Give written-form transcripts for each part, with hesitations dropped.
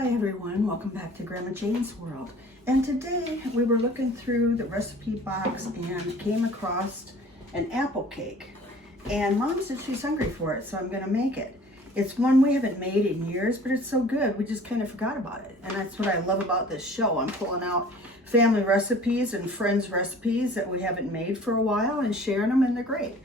Hi everyone, welcome back to Grandma Jane's World. And today we were looking through the recipe box and came across an apple cake. And Mom said she's hungry for it, so I'm gonna make it. It's one we haven't made in years, but it's so good, we just kind of forgot about it. And that's what I love about this show. I'm pulling out family recipes and friends recipes that we haven't made for a while and sharing them, and they're great.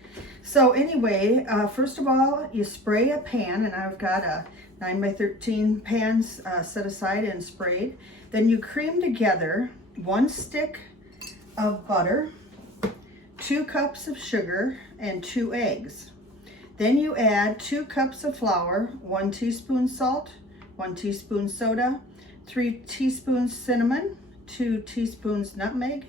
So anyway, first of all, you spray a pan, and I've got a 9x13 pans set aside and sprayed. Then you cream together 1 stick of butter, 2 cups of sugar, and 2 eggs. Then you add 2 cups of flour, 1 teaspoon salt, 1 teaspoon soda, 3 teaspoons cinnamon, 2 teaspoons nutmeg,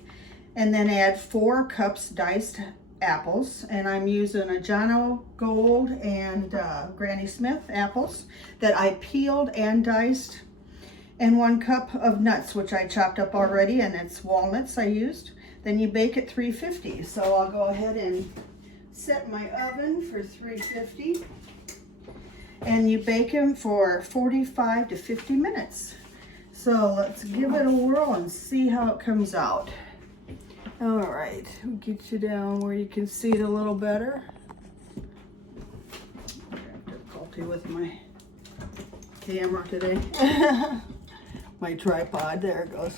and then add 4 cups diced apples, and I'm using a Jonogold and Granny Smith apples that I peeled and diced, and 1 cup of nuts, which I chopped up already, and it's walnuts I used. Then you bake at 350. So I'll go ahead and set my oven for 350, and you bake them for 45 to 50 minutes. So let's give it a whirl and see how it comes out. All right, we'll get you down where you can see it a little better. I have difficulty with my camera today. My tripod, there it goes.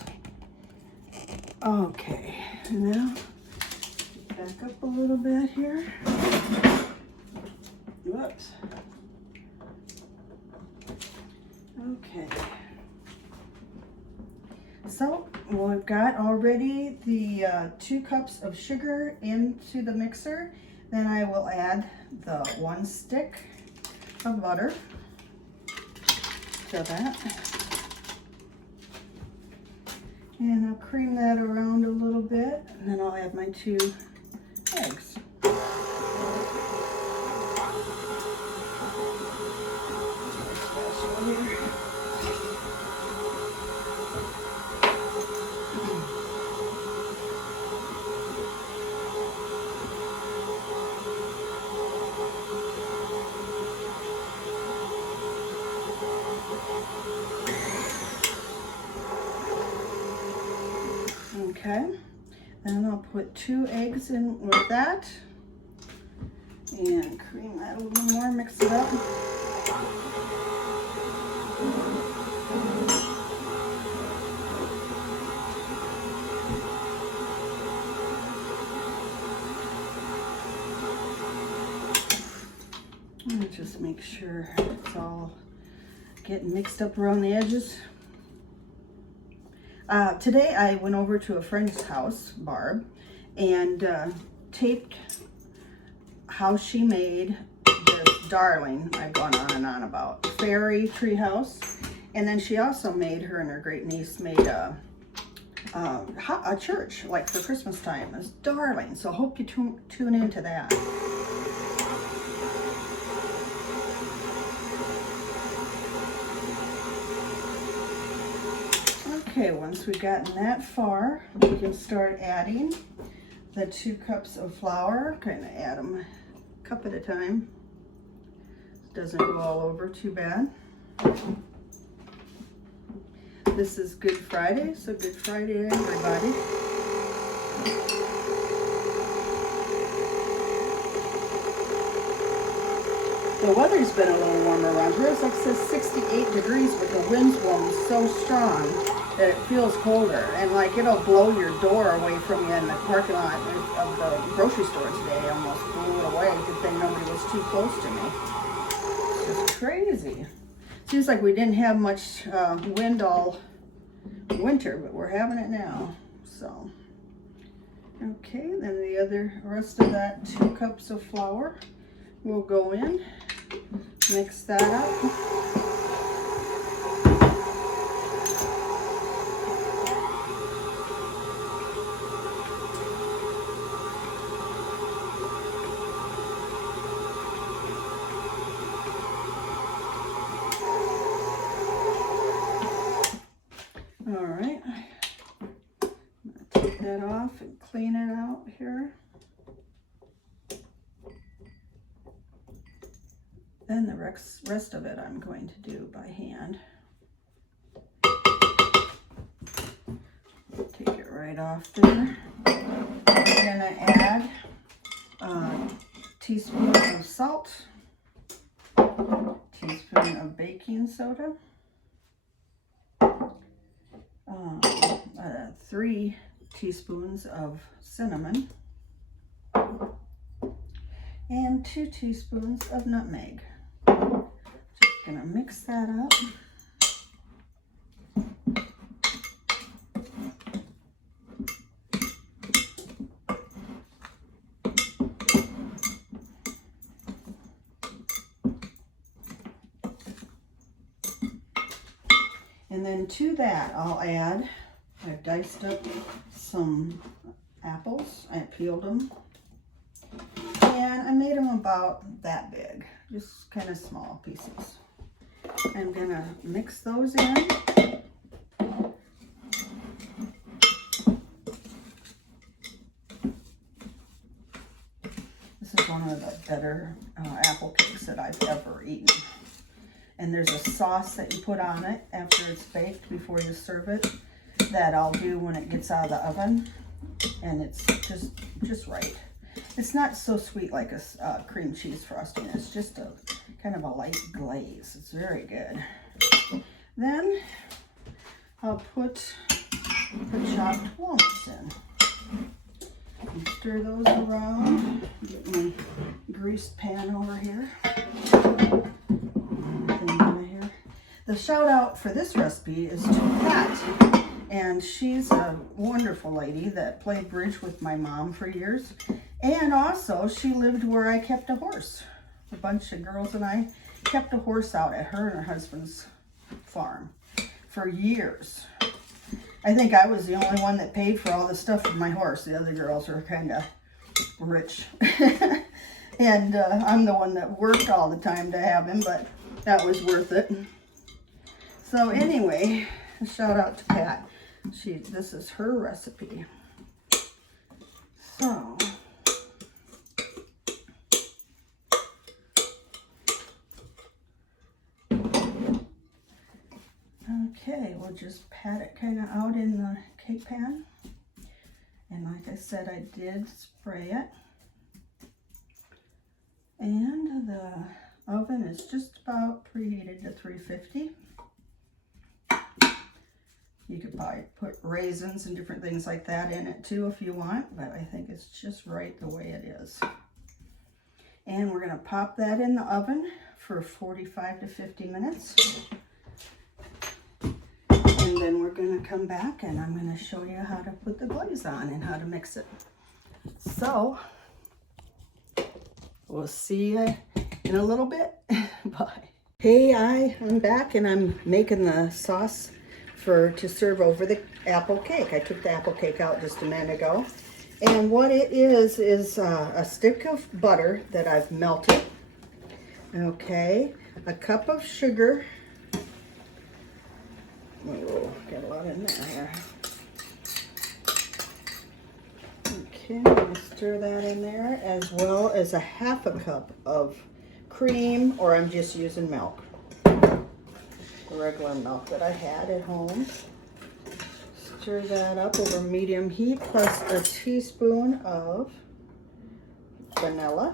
Okay, now back up a little bit here. Whoops. Okay. So we've got already the 2 cups of sugar into the mixer. Then I will add the 1 stick of butter to that. And I'll cream that around a little bit, and then I'll add my 2 eggs. Okay, then I'll put 2 eggs in with that and cream that a little more, mix it up. And just make sure it's all getting mixed up around the edges. Today I went over to a friend's house, Barb, and taped how she made this darling I've gone on and on about, fairy tree house. And then she also made, her and her great niece made a church, like for Christmas time. It's darling, so hope you tune into that. Okay, once we've gotten that far, we can start adding the 2 cups of flour. Kind of add them a cup at a time. It doesn't go all over too bad. This is Good Friday, so Good Friday everybody. The weather's been a little warmer around here. It's like it says 68 degrees, but the wind's blowing so strong that it feels colder, and like it'll blow your door away from you in the parking lot of the grocery store today. Almost blew it away. Good thing nobody was too close to me. It's just crazy. Seems like we didn't have much wind all winter, but we're having it now. So, okay, then the rest of that 2 cups of flour will go in. Mix that up. All right, I'm gonna take that off and clean it out here. Then the rest of it I'm going to do by hand. right off there. I'm gonna add a teaspoon of salt, teaspoon of baking soda, 3 teaspoons of cinnamon, and 2 teaspoons of nutmeg. Just gonna mix that up. And then to that, I'll add, I've diced up some apples. I peeled them. And I made them about that big, just kind of small pieces. I'm gonna mix those in. This is one of the better apple cakes that I've ever eaten. And there's a sauce that you put on it after it's baked before you serve it that I'll do when it gets out of the oven. And it's just right. It's not so sweet like a cream cheese frosting. It's just a kind of a light glaze. It's very good. Then I'll put the chopped walnuts in. And stir those around. Get my greased pan over here. The shout out for this recipe is to Pat, and she's a wonderful lady that played bridge with my mom for years, and also she lived where I kept a horse. A bunch of girls and I kept a horse out at her and her husband's farm for years. I think I was the only one that paid for all the stuff for my horse. The other girls were kind of rich. And I'm the one that worked all the time to have him, but that was worth it. So anyway, shout out to Pat. This is her recipe. So, okay, we'll just pat it kind of out in the cake pan. And like I said, I did spray it. And the oven is just about preheated to 350. You could probably put raisins and different things like that in it too if you want, but I think it's just right the way it is. And we're gonna pop that in the oven for 45 to 50 minutes. And then we're gonna come back and I'm gonna show you how to put the glaze on and how to mix it. So, we'll see you in a little bit. Bye. Hey, I'm back and I'm making the sauce to serve over the apple cake. I took the apple cake out just a minute ago. And what it is a stick of butter that I've melted. Okay, a cup of sugar. Oh, got a lot in there. Okay, I'm going to stir that in there, as well as a half a cup of cream, or I'm just using milk. The regular milk that I had at home. Stir that up over medium heat, plus a teaspoon of vanilla.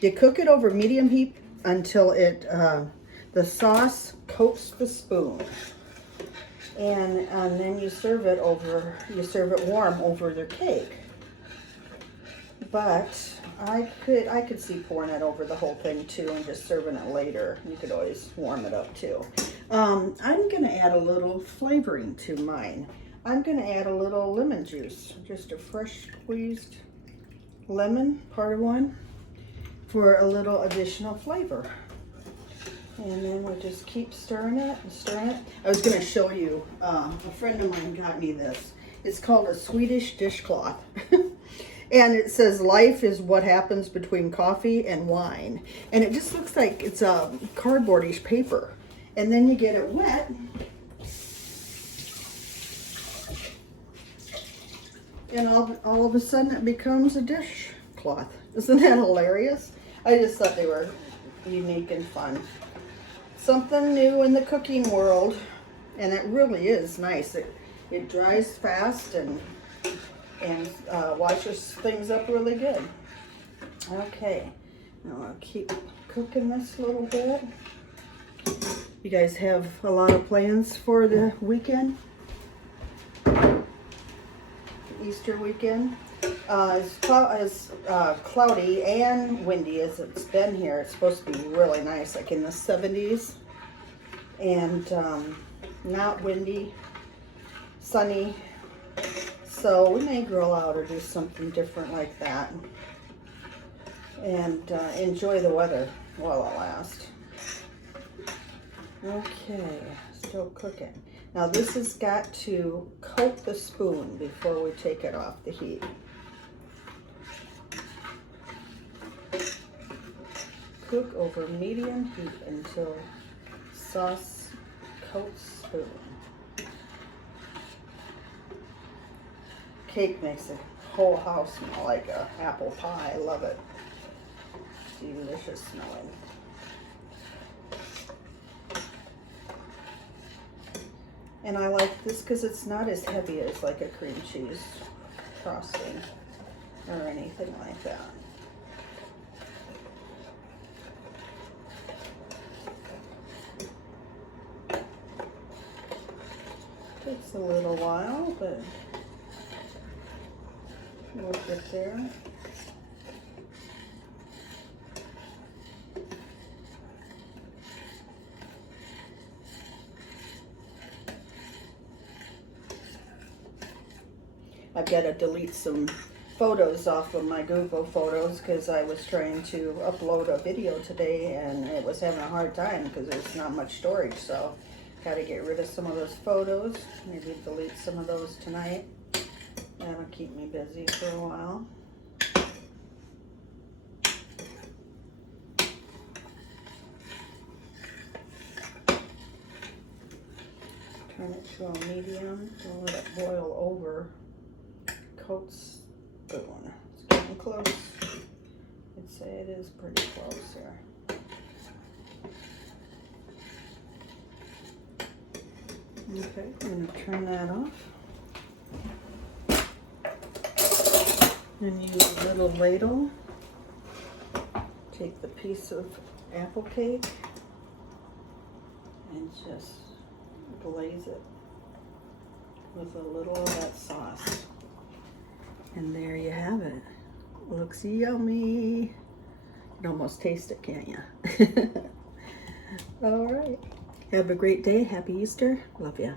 You cook it over medium heat until the sauce coats the spoon, and then you serve it warm over the cake. But I could see pouring it over the whole thing too and just serving it later. You could always warm it up too. I'm gonna add a little flavoring to mine. I'm gonna add a little lemon juice, just a fresh squeezed lemon, part of one, for a little additional flavor. And then we'll just keep stirring it and stirring it. I was gonna show you, a friend of mine got me this. It's called a Swedish dishcloth. And it says, life is what happens between coffee and wine. And it just looks like it's a cardboardish paper. And then you get it wet. And all of a sudden it becomes a dishcloth. Isn't that hilarious? I just thought they were unique and fun. Something new in the cooking world. And it really is nice. It dries fast and washes things up really good. Okay, now I'll keep cooking this a little bit. You guys have a lot of plans for the weekend? Easter weekend? As cloudy and windy as it's been here, it's supposed to be really nice, like in the 70s. And not windy, sunny. So we may grill out or do something different like that. And enjoy the weather while it lasts. Okay, still cooking. Now this has got to coat the spoon before we take it off the heat. Cook over medium heat until sauce coats spoon. Cake makes the whole house smell like an apple pie. I love it. Delicious smelling. And I like this because it's not as heavy as like a cream cheese frosting or anything like that. Takes a little while, but we'll get there. I've got to delete some photos off of my Google Photos because I was trying to upload a video today and it was having a hard time because there's not much storage. So got to get rid of some of those photos. Maybe delete some of those tonight. That'll keep me busy for a while. Turn it to a medium. Don't let it boil over. Coat spoon. It's getting close. I'd say it is pretty close here. Okay, I'm going to turn that off. And use a little ladle. Take the piece of apple cake and just glaze it with a little of that sauce. And there you have it. Looks yummy. You can almost taste it, can't you? All right. Have a great day. Happy Easter. Love ya.